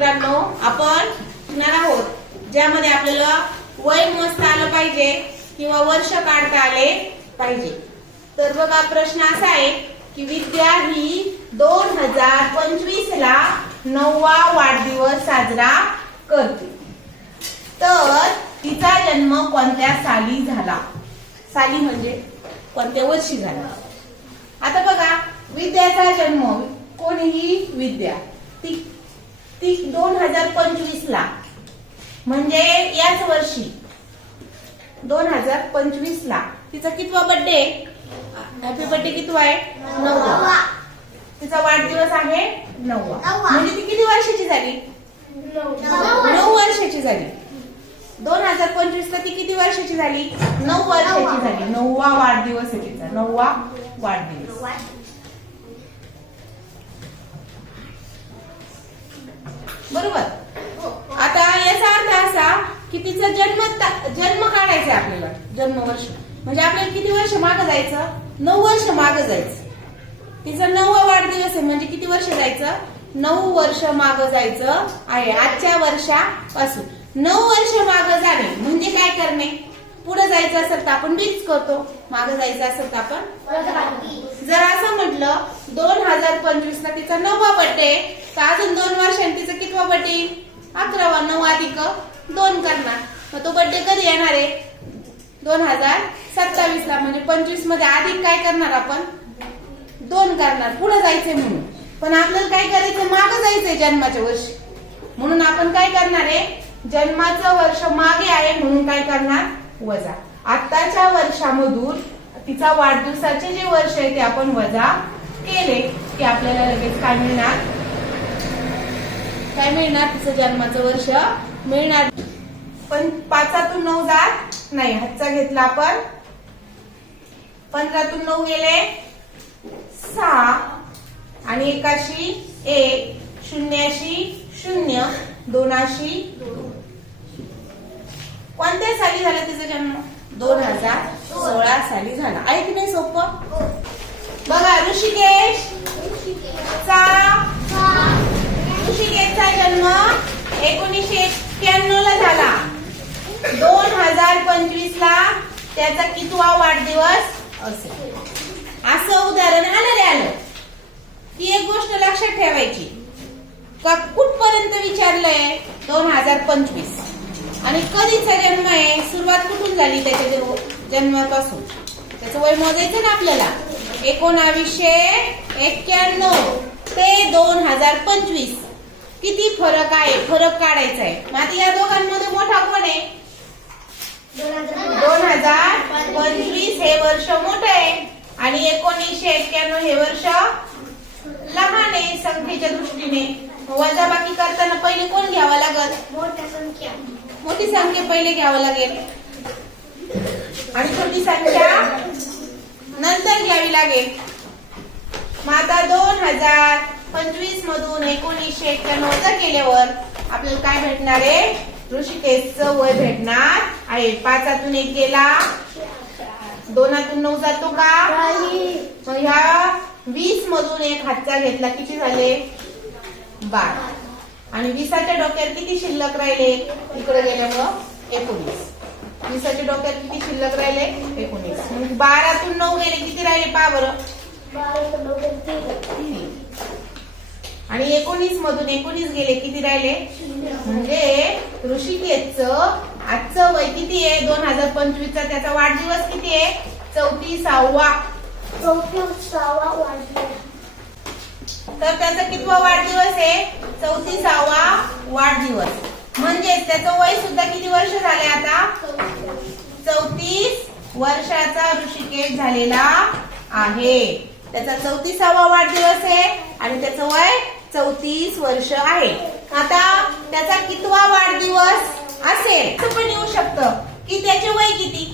मित्रांनो, आपण शिकणार आहोत ज्यामध्ये आपल्याला वय मोजता आलं पाहिजे किंवा वर्ष काढता आले पाहिजे. तर बघा, प्रश्न असा आहे की विद्या ही 2025 ला 9वा वाढदिवस साजरा करते. तर तिचा जन्म कोणत्या साली झाला? साली म्हणजे कोणत्या वर्षी झाला? आता बघा, विद्याचा जन्म, कोणीही विद्या, ती 2025 ला म्हणजे याच वर्षी 2025 ला तिचा कितवा बर्थडे? हॅपी बर्थडे कितवा आहे? 9वा. तिचा वाढदिवस आहे 9वा. म्हणजे ती किती वर्षाची झाली? 9 वर्षाची झाली. 2025 ला ती किती वर्षाची झाली? 9 वर्षाची झाली. 9वा वाढदिवस आहे तिचा. 9वा वाढदिवस. बरोबर. आता याचा अर्थ असा की तिचा जन्म काढायचा आपल्याला. जन्म वर्ष म्हणजे आपल्याला किती वर्ष मागे जायचं? 9 वर्ष मागे जायचं. तिचा 9वा वाढदिवस आहे म्हणजे किती वर्ष जायचं? 9 वर्ष मागे जायचं आहे. आजच्या वर्षापासून 9 वर्ष मागे जाणे म्हणजे काय करणे? पुढे जायचं असेल तर आपण बीच करतो, मागे जायचं असेल तर आपण. जर असं म्हटलं 2025 ला तिचा 9वा बर्थडे, तर अजून 2 वर्षांनी तिचा कितवा बर्थडे? 11वा. 9 अधिक 2 करणार. मग तो बर्थडे कधी येणार आहे? 2027 ला. म्हणजे 25 मध्ये अधिक काय करणार आपण? 2 करणार. पुढे जायचंय म्हणून. पण आपल्याला काय करायचं? मागे जायचंय जन्माच्या वर्षी. म्हणून आपण काय करणार आहे? जन्माचं वर्ष मागे आहे म्हणून काय करणार? वजा. आताच्या वर्षामधून तिचा वाढदिवसाचे जे वर्ष आहे ते आपण वजा केले की आपल्याला लगेच काय मिळणार? काय मिळणार? तिचं जन्माचं वर्ष मिळणार. पण 5तून 9 जात नाही. हातचा घेतला आपण. 15तून 9 गेले 6 आणि 1शी 1, 0शी 0, 2शी 2. कोणत्या साली झाला तिचा जन्म? 2016 साली झाला. आहे की नाही सोपं? बघा, ऋषिकेशचा जन्म 1991 ला झाला. 2025 ला त्याचा कितवा वाढदिवस असेल? असं उदाहरण आलं. ती एक गोष्ट लक्षात ठेवायची का कुठपर्यंत विचारलंय? 2025. आणि कधीचा जन्म आहे? सुरुवात कुठून झाली त्याच्या जन्मापासून? त्याचं वय मोजायचं ना आपल्याला. 1991 ते 2025 किती फरक आहे? फरक काढायचा आहे. मग आता या दोघांमध्ये मोठा कोण आहे? 2025 हे वर्ष मोठं आहे आणि 1991 हे वर्ष लहान आहे संख्येच्या दृष्टीने. वजाबाकी करताना पहिले कोण घ्यावं लागेल? मोठी संख्या पहिले घ्यावं लागेल आणि छोटी संख्या नंतर घ्यावी लागेल. मग आता 2025 मधून 1991 वजा केल्यावर आपल्याला काय भेटणार आहे? ऋषिकेशचं वय भेटणार आहे. 5तून 1 गेला, 2तून 9 जातो का? मग ह्या 20 मधून 1 हातचा घेतला, किती झाले? 12. आणि 20च्या डोक्यावर किती शिल्लक राहिले? इकडे गेल्यामुळं 19. 20च्या डोक्यावर किती शिल्लक राहिले? 19. मग 12तून 9 गेले, किती राहिले पहा बरं? आणि 19 मधून 19 गेले, किती राहिले? म्हणजे ऋषिकेशचं आजचं वय किती आहे? 2025 चा त्याचा वाढदिवस किती आहे? 34वा. तर त्याचा कितवा वाढदिवस आहे? 34वा वाढदिवस. म्हणजे त्याचं वय सुद्धा किती वर्ष झाले आता? 34 वर्षाचा ऋषिकेश झालेला आहे. त्याचा 34वा वाढदिवस आहे आणि त्याचं वय 34 वर्ष आहे. आता त्याचा कितवा वाढदिवस असेल असं पण येऊ शकतं की त्याचे वय किती?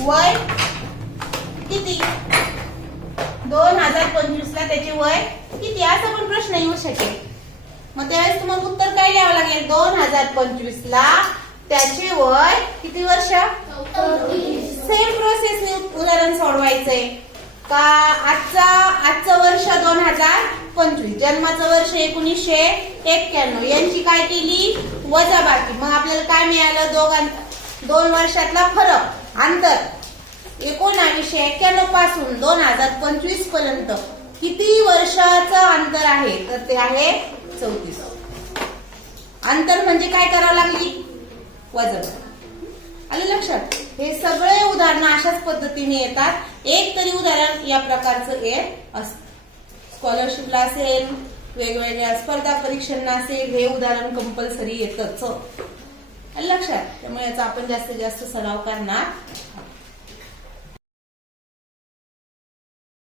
वय किती? 2025 ला त्याचे वय किती? असा पण प्रश्न येऊ शकेल. मग त्यावेळेस तुम्हाला उत्तर काय लिहावं लागेल? 2025 ला त्याचे वय किती वर्ष? 34. सेम प्रोसेसने उदाहरण सोडवायचंय का? आजचं वर्ष 2025 25. जन्माचं वर्ष 1991. यांची काय केली वजाबाकी. मग आपल्याला काय मिळालं? दोन वर्षातला फरक अंतर. 1991 पासून 2025 पर्यंत किती वर्षाचं अंतर आहे? तर ते आहे 34. अंतर म्हणजे काय करावं लागली? वजन. आलं लक्षात? हे सगळे उदाहरणं अशाच पद्धतीने येतात. एक तरी उदाहरण या प्रकारचं असतं. स्कॉलरशिपला असेल, वेगवेगळ्या स्पर्धा परीक्षांना असेल, हे उदाहरण कंपल्सरी येतच. आलं लक्षात? त्यामुळे याचा आपण जास्तीत जास्त सराव करणार.